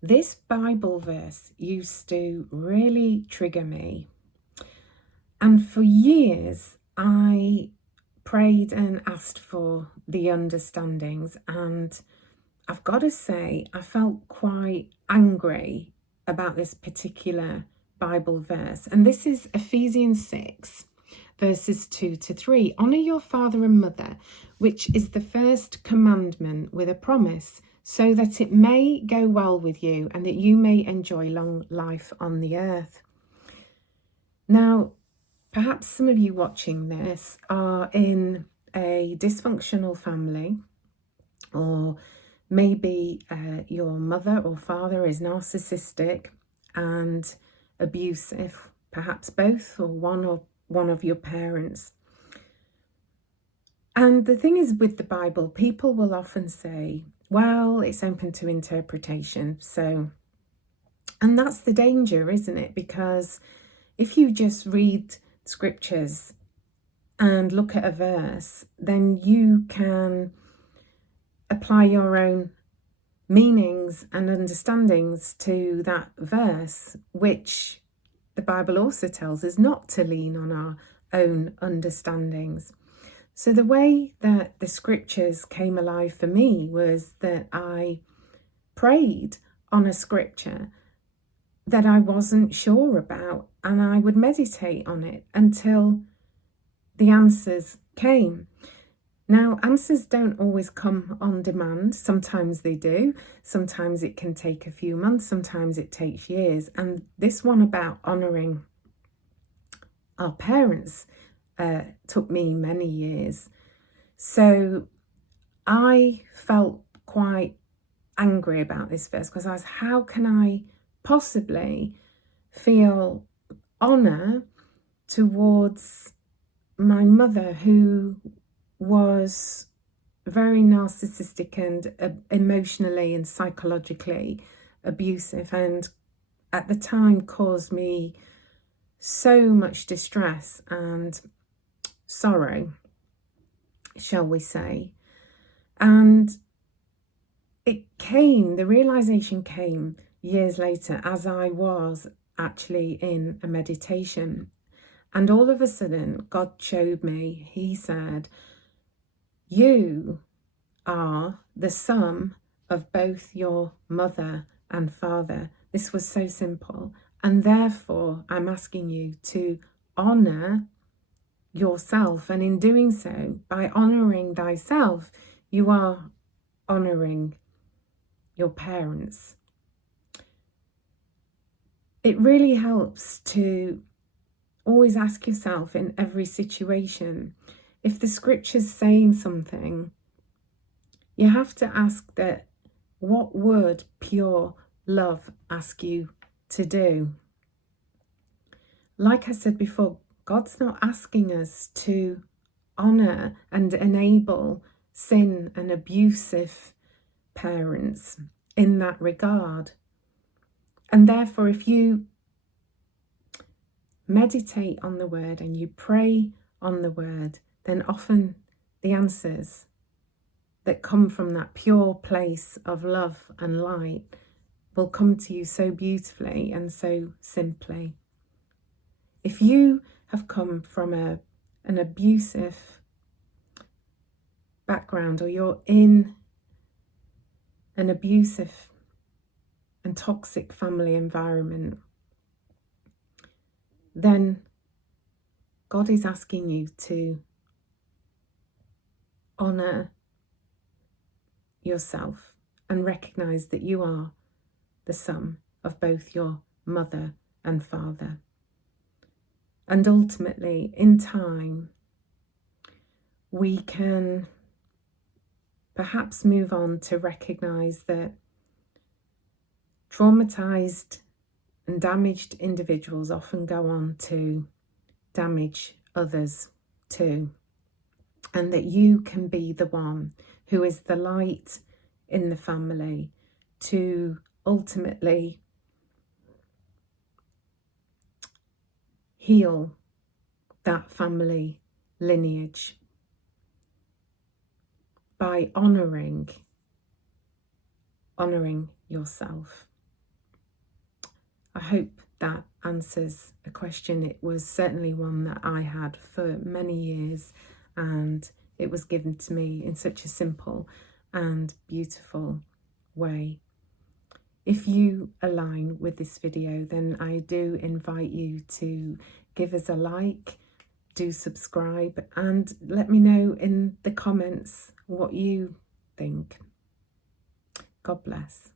This Bible verse used to really trigger me. And for years, I prayed and asked for the understandings. And I've got to say, I felt quite angry about this particular Bible verse. And this is Ephesians 6, verses 2 to 3. Honour your father and mother, which is the first commandment with a promise, so that it may go well with you and that you may enjoy long life on the earth. Now, perhaps some of you watching this are in a dysfunctional family, or maybe your mother or father is narcissistic and abusive, perhaps both, or one of your parents. And the thing is, with the Bible, people will often say, well, it's open to interpretation. And that's the danger, isn't it? Because if you just read scriptures and look at a verse, then you can apply your own meanings and understandings to that verse, which the Bible also tells us not to lean on our own understandings. So the way that the scriptures came alive for me was that I prayed on a scripture that I wasn't sure about, and I would meditate on it until the answers came. Now, answers don't always come on demand. Sometimes they do. Sometimes it can take a few months. Sometimes it takes years. And this one about honouring our parents took me many years. So I felt quite angry about this verse, because I was, how can I possibly feel honour towards my mother, who was very narcissistic and emotionally and psychologically abusive, and at the time caused me so much distress and sorrow, shall we say. And the realization came years later as I was actually in a meditation. And all of a sudden, God showed me, he said, you are the sum of both your mother and father. This was so simple. And therefore, I'm asking you to honour yourself. And in doing so, by honouring thyself, you are honouring your parents. It really helps to always ask yourself in every situation, if the scripture's saying something, you have to ask that, what would pure love ask you to do? Like I said before, God's not asking us to honour and enable sin and abusive parents in that regard. And therefore, if you meditate on the word and you pray on the word, then often the answers that come from that pure place of love and light will come to you so beautifully and so simply. If you have come from an abusive background, or you're in an abusive and toxic family environment, then God is asking you to honour yourself and recognise that you are the sum of both your mother and father. And ultimately, in time, we can perhaps move on to recognise that traumatised and damaged individuals often go on to damage others too. And that you can be the one who is the light in the family to ultimately heal that family lineage by honouring yourself. I hope that answers a question. It was certainly one that I had for many years, and it was given to me in such a simple and beautiful way. If you align with this video, then I do invite you to give us a like, do subscribe, and let me know in the comments what you think. God bless.